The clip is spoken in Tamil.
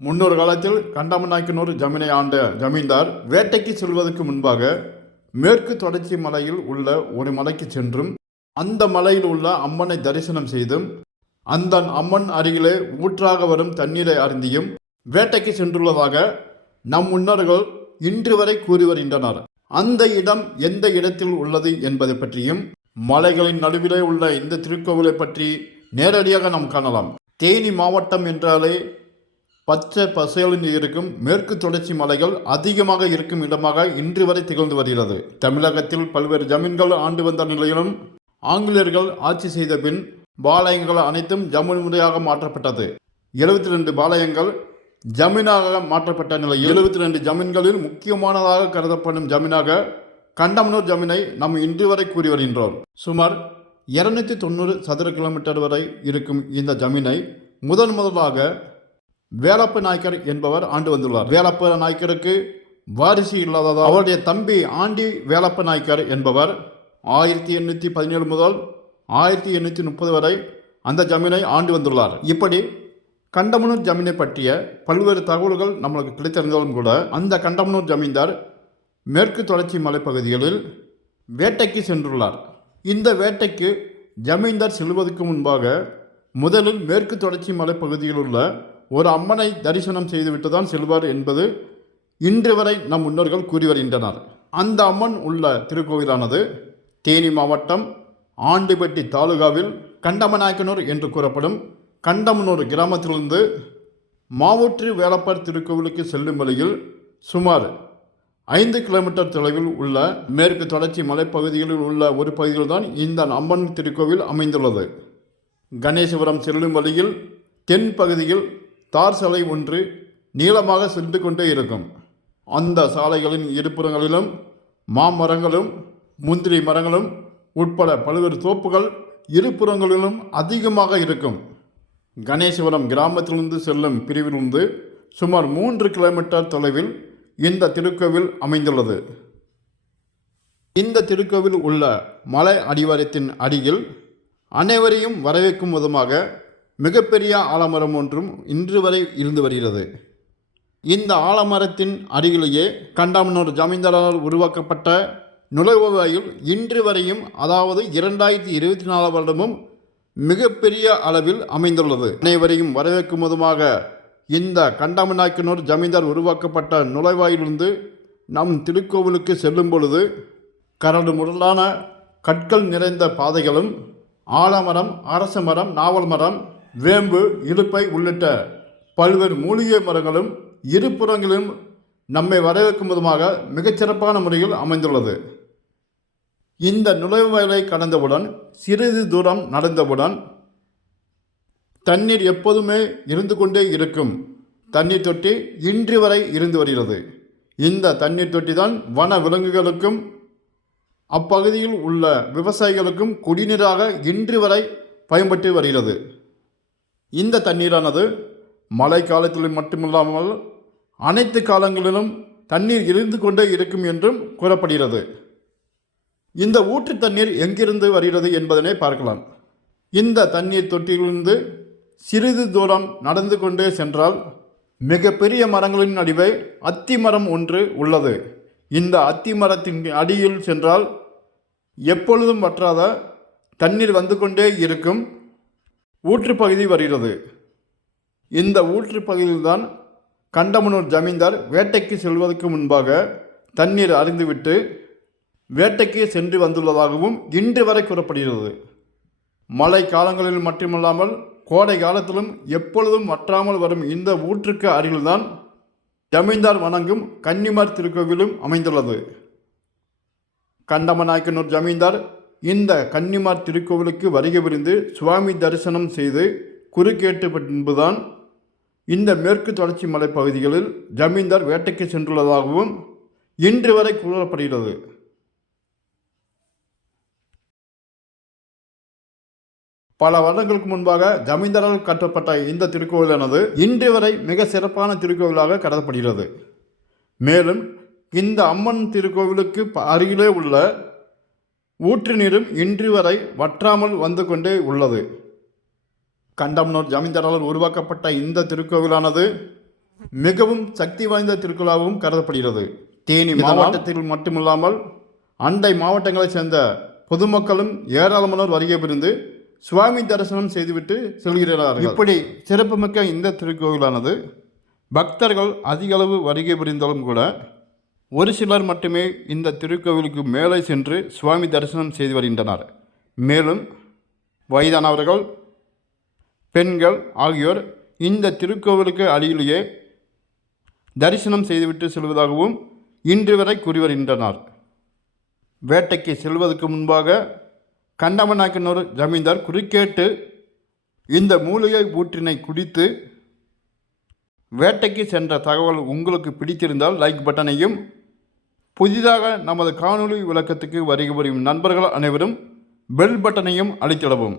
முன்னொரு காலத்தில் கண்டமநாயக்கனூர் ஜமீனை ஆண்ட ஜமீன்தார் வேட்டைக்கு செல்வதற்கு முன்பாக மேற்கு தொடர்ச்சி மலையில் உள்ள ஒரு மலைக்கு சென்றும் அந்த மலையில் உள்ள அம்மனை தரிசனம் செய்தும் அந்த அம்மன் அருகிலே ஊற்றாக வரும் தண்ணீரை அருந்தியும் வேட்டைக்கு சென்றுள்ளதாக நம் முன்னோர்கள் இன்று வரை கூறி வருகின்றனர். அந்த இடம் எந்த இடத்தில் உள்ளது என்பதை பற்றியும் மலைகளின் நடுவிலே உள்ள இந்த திருக்கோவிலை பற்றி நேரடியாக நாம் காணலாம். தேனி மாவட்டம் என்றாலே பச்சை பசேலில் இருக்கும் மேற்கு தொடர்ச்சி மலைகள் அதிகமாக இருக்கும் இடமாக இன்று வரை திகழ்ந்து வருகிறது. தமிழகத்தில் பல்வேறு ஜமீன்கள் ஆண்டு வந்த நிலையிலும் ஆங்கிலேயர்கள் ஆட்சி செய்த பின் பாளையங்கள் அனைத்தும் ஜமீன் முறையாக மாற்றப்பட்டது. எழுபத்தி ரெண்டு பாளையங்கள் ஜமீனாக மாற்றப்பட்ட நிலையில் எழுபத்தி ரெண்டு ஜமீன்களில் முக்கியமானதாக கருதப்படும் ஜமீனாக கண்டமனூர் ஜமீனை நாம் இன்று வரை கூறி வருகின்றோம். சுமார் இருநூத்தி தொண்ணூறு சதுர கிலோமீட்டர் வரை இருக்கும் இந்த ஜமீனை முதன் முதலாக வேலப்ப நாயக்கர் என்பவர் ஆண்டு வந்துள்ளார். வேலப்ப நாயக்கருக்கு வாரிசு இல்லாததால் அவருடைய தம்பி ஆண்டி வேலப்ப நாயக்கர் என்பவர் ஆயிரத்தி எண்ணூற்றி பதினேழு முதல் ஆயிரத்தி எண்ணூற்றி முப்பது வரை அந்த ஜமீனை ஆண்டு வந்துள்ளார். இப்படி கண்டமனூர் ஜமீனை பற்றிய பல்வேறு தகவல்கள் நம்மளுக்கு கிடைத்திருந்தாலும் கூட அந்த கண்டமனூர் ஜமீன்தார் மேற்கு தொடர்ச்சி மலைப்பகுதிகளில் வேட்டைக்கு சென்றுள்ளார். இந்த வேட்டைக்கு ஜமீன்தார் செல்வதற்கு முன்பாக முதலில் மேற்கு தொடர்ச்சி மலைப்பகுதியில் உள்ள ஒரு அம்மனை தரிசனம் செய்துவிட்டு தான் செல்வார் என்பது இன்று வரை நம் முன்னோர்கள் கூறி வருகின்றனர். அந்த அம்மன் உள்ள திருக்கோவிலானது தேனி மாவட்டம் ஆண்டிப்பட்டி தாலுகாவில் கண்டமநாயக்கனூர் என்று கூறப்படும் கண்டமனூர் கிராமத்திலிருந்து மாவூற்று வேலப்பர் திருக்கோவிலுக்கு செல்லும் வழியில் சுமார் ஐந்து கிலோமீட்டர் தொலைவில் உள்ள மேற்கு தொடர்ச்சி மலைப்பகுதிகளில் உள்ள ஒரு பகுதியில்தான் இந்த அம்மன் திருக்கோவில் அமைந்துள்ளது. கணேசபுரம் செல்லும் வழியில் தென் பகுதியில் தார் சாலை ஒன்று நீளமாக சென்று கொண்டே இருக்கும். அந்த சாலைகளின் இருபுறங்களிலும் மாமரங்களும் முந்திரி மரங்களும் உட்பட பல்வேறு தோப்புகள் இருபுறங்களிலும் அதிகமாக இருக்கும். கணேசபுரம் கிராமத்திலிருந்து செல்லும் பிரிவிலிருந்து சுமார் மூன்று கிலோமீட்டர் தொலைவில் இந்த திருக்கோவில் அமைந்துள்ளது. இந்த திருக்கோவில் உள்ள மலை அடிவாரத்தின் அடியில் அனைவரையும் வரவேற்கும் விதமாக மிகப்பெரிய ஆலமரம் ஒன்றும் இன்று வரை இருந்து வருகிறது. இந்த ஆலமரத்தின் அருகிலேயே கண்டாமனூர் ஜமீன்தாரால் உருவாக்கப்பட்ட நுழைவு வாயில் இன்று வரையும் அதாவது இரண்டாயிரத்தி இருபத்தி நாலாம் வருடமும் மிகப்பெரிய அளவில் அமைந்துள்ளது. அனைவரையும் வரவேற்கும் விதமாக இந்த கண்டாமநாயக்கனூர் ஜமீன்தார் உருவாக்கப்பட்ட நுழைவாயிலிருந்து நம் திருக்கோவிலுக்கு செல்லும் பொழுது கரடு முரலான கற்கள் நிறைந்த பாதைகளும் ஆலமரம் அரச மரம் நாவல் மரம் வேம்பு இலுப்பை உள்ளிட்ட பல்வேறு மூலிகை மரங்களும் இருபுறங்களிலும் நம்மை வரவேற்கும் விதமாக மிகச்சிறப்பான முறையில் அமைந்துள்ளது. இந்த நுழைவாயிலை கடந்தவுடன் சிறிது தூரம் நடந்தவுடன் தண்ணீர் எப்போதுமே இருந்து கொண்டே இருக்கும். தண்ணீர் தொட்டி இன்று வரை இருந்து வருகிறது. இந்த தண்ணீர் தொட்டி தான் வன விலங்குகளுக்கும் அப்பகுதியில் உள்ள விவசாயிகளுக்கும் குடிநீராக இன்று வரை பயன்பட்டு வருகிறது. இந்த தண்ணீரானது மழை காலத்தில் மட்டுமில்லாமல் அனைத்து காலங்களிலும் தண்ணீர் இருந்து கொண்டே இருக்கும் என்றும் கூறப்படுகிறது. இந்த ஊற்று தண்ணீர் எங்கிருந்து வருகிறது என்பதனை பார்க்கலாம். இந்த தண்ணீர் தொட்டியிலிருந்து சிறிது தூரம் நடந்து கொண்டே சென்றால் மிகப்பெரிய மரங்களின் நடுவே அத்தி மரம் ஒன்று உள்ளது. இந்த அத்தி மரத்தின் அடியில் சென்றால் எப்பொழுதும் வற்றாத தண்ணீர் வந்து கொண்டே இருக்கும். ஊற்றுப்பகுதி வருகிறது. இந்த ஊற்றுப்பகுதியில்தான் கண்டமனூர் ஜமீன்தார் வேட்டைக்கு செல்வதற்கு முன்பாக தண்ணீர் அறிந்துவிட்டு வேட்டைக்கு சென்று வந்துள்ளதாகவும் இன்று வரை கூறப்படுகிறது. மழை காலங்களில் மட்டுமல்லாமல் கோடை காலத்திலும் எப்பொழுதும் வற்றாமல் வரும் இந்த ஊற்றுக்கு அருகில்தான் ஜமீன்தார் வணங்கும் கன்னிமார் திருக்கோவிலும் அமைந்துள்ளது. கண்டமநாயக்கனூர் ஜமீன்தார் இந்த கன்னிமார் திருக்கோவிலுக்கு வருகை புரிந்து சுவாமி தரிசனம் செய்து குறுக்கேட்டு பின்புதான் இந்த மேற்கு தொடர்ச்சி மலை பகுதிகளில் ஜமீன்தார் வேட்டைக்கு சென்றுள்ளதாகவும் இன்று வரை கூறப்படுகிறது. பல வருடங்களுக்கு முன்பாக ஜமீன்தாரால் கட்டப்பட்ட இந்த திருக்கோவிலானது இன்று வரை மிக சிறப்பான திருக்கோவிலாக கருதப்படுகிறது. மேலும் இந்த அம்மன் திருக்கோவிலுக்கு ப- அருகிலே உள்ள ஊற்று நீரும் இன்று வரை வற்றாமல் வந்து கொண்டே உள்ளது. கண்டம்னூர் ஜமீன்தாரால் உருவாக்கப்பட்ட இந்த திருக்கோவிலானது மிகவும் சக்தி வாய்ந்த திருக்குழாவும் கருதப்படுகிறது. தேனி மாவட்டத்தில் மட்டுமில்லாமல் அண்டை மாவட்டங்களைச் சேர்ந்த பொதுமக்களும் ஏராளமானோர் வருகை புரிந்து சுவாமி தரிசனம் செய்துவிட்டு செல்கிறார்கள். இப்படி சிறப்புமிக்க இந்த திருக்கோவிலானது பக்தர்கள் அதிக அளவு வருகை புரிந்தாலும் கூட ஒரு சிலர் மட்டுமே இந்த திருக்கோவிலுக்கு மேலே சென்று சுவாமி தரிசனம் செய்து வருகின்றனர். மேலும் வயதானவர்கள் பெண்கள் ஆகியோர் இந்த திருக்கோவிலுக்கு அருகிலேயே தரிசனம் செய்துவிட்டு செல்வதாகவும் இன்று வரை கூறி வருகின்றனர். வேட்டைக்கு செல்வதற்கு முன்பாக கண்டமநாயக்கனூர் ஜமீன்தார் குறுக்கேட்டு இந்த மூலிகை ஊற்றினை குடித்து வேட்டைக்கு சென்ற தகவல் உங்களுக்கு பிடித்திருந்தால் லைக் பட்டனையும் புதிதாக நமது காணொளி விளக்கத்துக்கு வருகை வரும் நண்பர்கள் அனைவரும் பெல் பட்டனையும் அளித்திடவும்